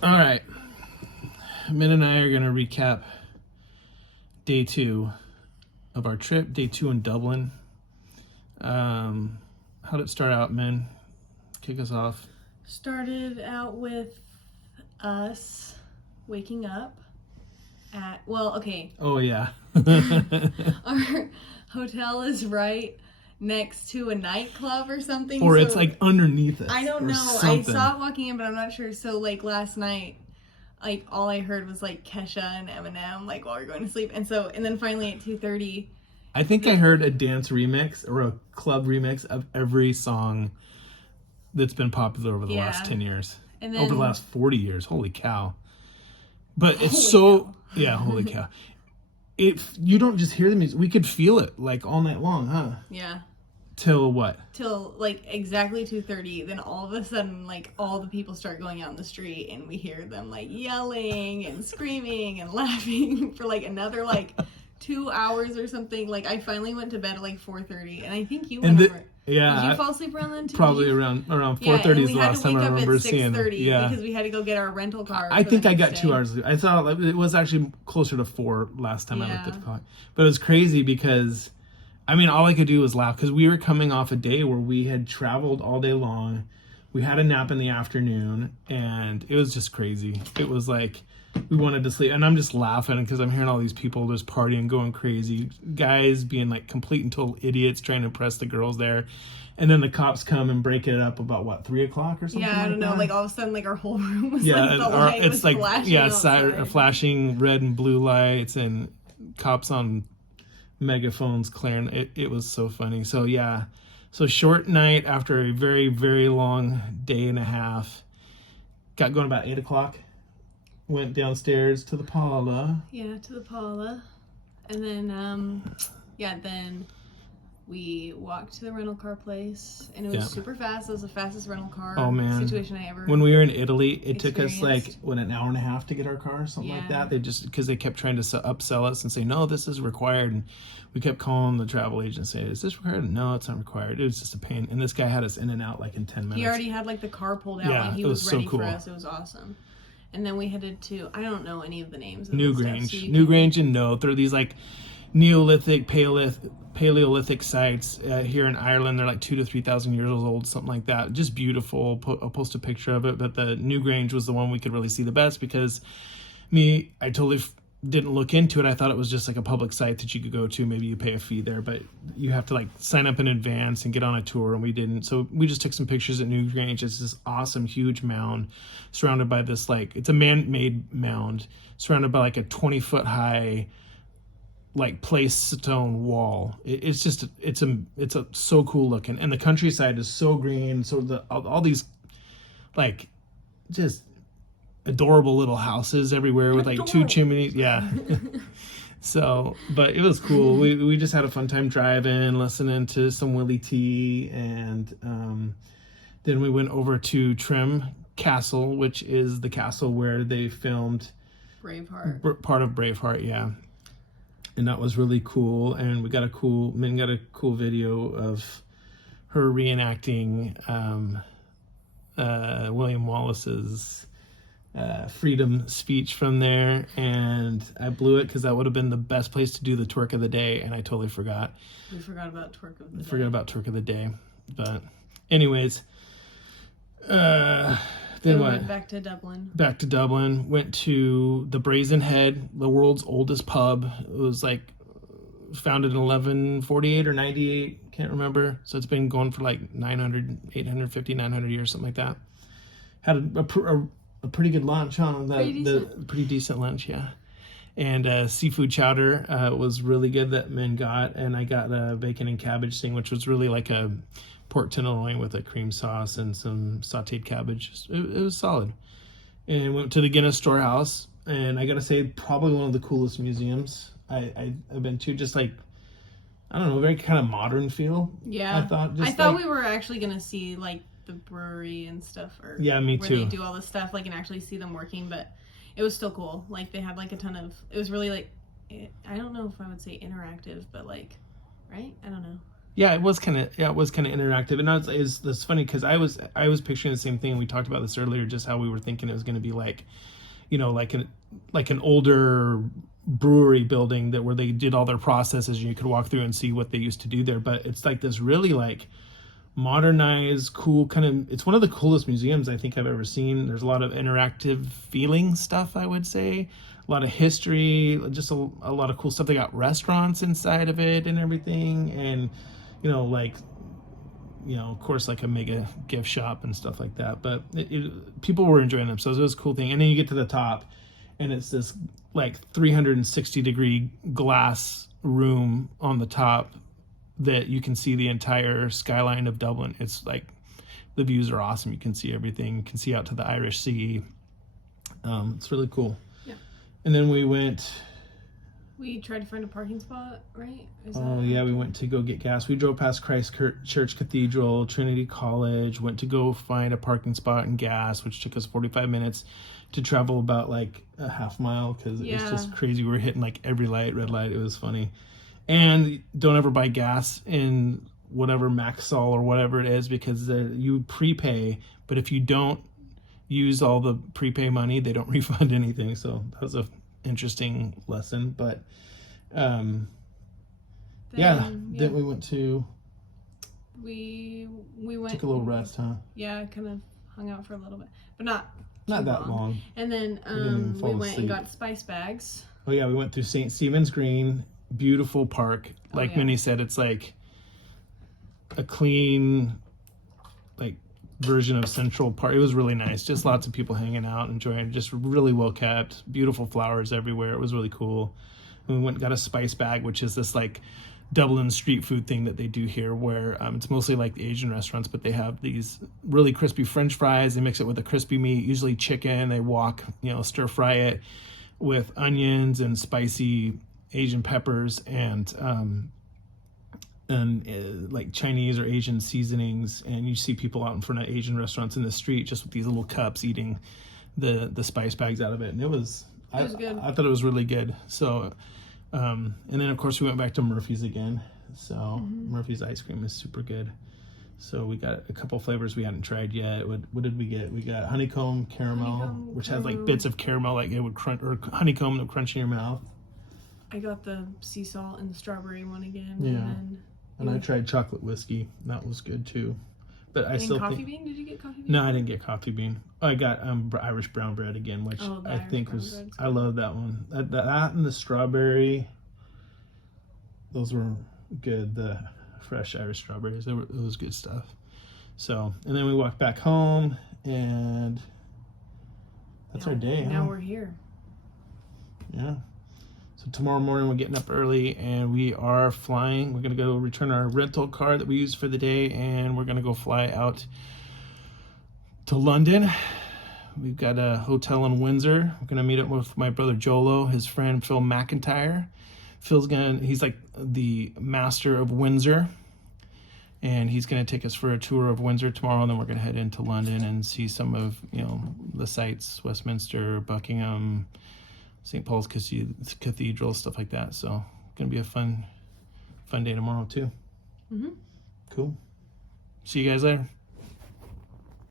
All right. Min and I are going to recap day 2 of our trip, day 2 in Dublin. How did it start out, Min? Kick us off. Started out with us waking up at, Oh, yeah. our hotel is right next to a nightclub or something. Or it's like underneath it. I don't know. Something. I saw it walking in, but I'm not sure. So like last night, like all I heard was like Kesha and Eminem, like while we were going to sleep. And then finally at 2:30. I think I heard a dance remix or a club remix of every song that's been popular over the last 10 years. And then, over the last 40 years. Holy cow. But it's holy cow. You don't just hear the music. We could feel it like all night long, huh? Yeah. Till what? Till like exactly 2:30. Then all of a sudden, like all the people start going out in the street, and we hear them like yelling and screaming and laughing for like another like 2 hours or something. Like I finally went to bed at like 4:30, and I think you went over. Yeah. Did you fall asleep around then too? Probably around 4:30 is the last time I remember seeing it. Yeah, because we had to go get our rental car. I think I got 2 hours. I thought it was actually closer to 4 last time I looked at the clock. But it was crazy because, I mean, all I could do was laugh because we were coming off a day where we had traveled all day long. We had a nap in the afternoon, and it was just crazy. It was like we wanted to sleep, and I'm just laughing because I'm hearing all these people just partying, going crazy, guys being like complete and total idiots trying to impress the girls there. And then the cops come and break it up about 3 o'clock or something. Yeah, I don't know. Like all of a sudden, like our whole room was like the light was flashing flashing red and blue lights and cops on megaphones clearing. It was so funny. So yeah, so short night after a very, very long day and a half. Got going about 8 o'clock. Went downstairs to the Paula. Yeah, to the Paula. And then, then we walked to the rental car place. And it was super fast. It was the fastest rental car situation I ever When we were in Italy, it took us like, an hour and a half to get our car, something like that. Because they kept trying to upsell us and say, no, this is required. And we kept calling the travel agent and saying, is this required? No, it's not required. It was just a pain. And this guy had us in and out like in 10 minutes. He already had like the car pulled out. Like he was ready for us. It was awesome. And then we headed to, I don't know any of the names of Newgrange. Newgrange and Noth. They're these like Neolithic, Paleolithic sites here in Ireland. They're like 2,000 to 3,000 years old, something like that. Just beautiful. I'll post a picture of it. But the Newgrange was the one we could really see the best because I totally didn't look into it. I thought it was just like a public site that you could go to. Maybe you pay a fee there, but you have to like sign up in advance and get on a tour, and we didn't. So we just took some pictures at Newgrange. It's this awesome, huge mound surrounded by this it's a man-made mound surrounded by like a 20-foot high like placed stone wall. It's so cool looking, and the countryside is so green. So all these like just adorable little houses everywhere with like 2 chimneys. So, but it was cool. We just had a fun time driving, listening to some Willie T, and then we went over to Trim Castle, which is the castle where they filmed Braveheart. Part of Braveheart, yeah. And that was really cool. And Min got a cool video of her reenacting William Wallace's freedom speech from there, and I blew it because that would have been the best place to do the twerk of the day, and I totally forgot. We forgot about twerk of the day. Forgot about twerk of the day. But anyways, then what? Went back to Dublin. Back to Dublin. Went to the Brazen Head, the world's oldest pub. It was like founded in 1148 or 98, can't remember. So it's been going for like 850, 900 years, something like that. Had a pretty good lunch, huh? Pretty decent lunch, yeah. And seafood chowder was really good that Min got, and I got a bacon and cabbage thing, which was really like a pork tenderloin with a cream sauce and some sautéed cabbage. It was solid. And went to the Guinness Storehouse, and I gotta say, probably one of the coolest museums I've been to. Just like, I don't know, very kind of modern feel. Yeah. I thought we were actually gonna see like the brewery and stuff, or me too. Where they do all this stuff, like, and actually see them working, but it was still cool. Like they had like a ton of. It was really like, I don't know if I would say interactive, but like, right? I don't know. Yeah, it was kind of interactive, and it's funny because I was picturing the same thing. We talked about this earlier, just how we were thinking it was going to be like, like an older brewery building that where they did all their processes, and you could walk through and see what they used to do there. But it's like this really like modernized, cool kind of. It's one of the coolest museums I think I've ever seen. There's a lot of interactive feeling stuff, I would say. A lot of history, just a lot of cool stuff. They got restaurants inside of it and everything, and of course, like a mega gift shop and stuff like that. But people were enjoying themselves. It was a cool thing. And then you get to the top, and it's this like 360-degree glass room on the top that you can see the entire skyline of Dublin. It's like the views are awesome. You can see everything. You can see out to the Irish Sea. It's really cool. Yeah. And then we tried to find a parking spot, right? We went to go get gas. We drove past Christ Church Cathedral, Trinity College, went to go find a parking spot and gas, which took us 45 minutes to travel about like a half mile because it's just crazy. We were hitting like every light, red light. It was funny. And don't ever buy gas in whatever Maxol or whatever it is because you prepay, but if you don't use all the prepay money, they don't refund anything. So that was a interesting lesson, but then we went to we went, took a little rest, huh? Yeah, kind of hung out for a little bit, but not that long. And then we went and got spice bags. Oh yeah, we went through St. Stephen's Green, beautiful park. Like Minnie said, it's like a clean like version of Central Park. It was really nice. Just lots of people hanging out, enjoying. Just really well kept. Beautiful flowers everywhere. It was really cool. And we went and got a spice bag, which is this like Dublin street food thing that they do here, where it's mostly like the Asian restaurants, but they have these really crispy French fries. They mix it with a crispy meat, usually chicken. They stir fry it with onions and spicy Asian peppers and like Chinese or Asian seasonings, and you see people out in front of Asian restaurants in the street just with these little cups eating the spice bags out of it, and it was good. I thought it was really good. So and then of course we went back to Murphy's again. So Murphy's ice cream is super good. So we got a couple flavors we hadn't tried yet. What did we get? We got honeycomb caramel, which has like bits of caramel, like it would crunch, or honeycomb that would crunch in your mouth. I got the sea salt and the strawberry one again. Yeah. And I tried chocolate whiskey. That was good too. But I still coffee bean? Did you get coffee bean? No, I didn't get coffee bean. I got Irish brown bread again, which I think was... I love that one. That and the strawberry, those were good. The fresh Irish strawberries. It was good stuff. So, and then we walked back home, and that's our day. Now we're here. Yeah. So tomorrow morning we're getting up early and we are flying. We're going to go return our rental car that we used for the day, and we're going to go fly out to London. We've got a hotel in Windsor. We're going to meet up with my brother Jolo, his friend Phil McIntyre. He's like the master of Windsor, and he's going to take us for a tour of Windsor tomorrow, and then we're going to head into London and see some of the sights, Westminster, Buckingham, St. Paul's Cathedral, stuff like that. So gonna be a fun day tomorrow too. Cool. See you guys later.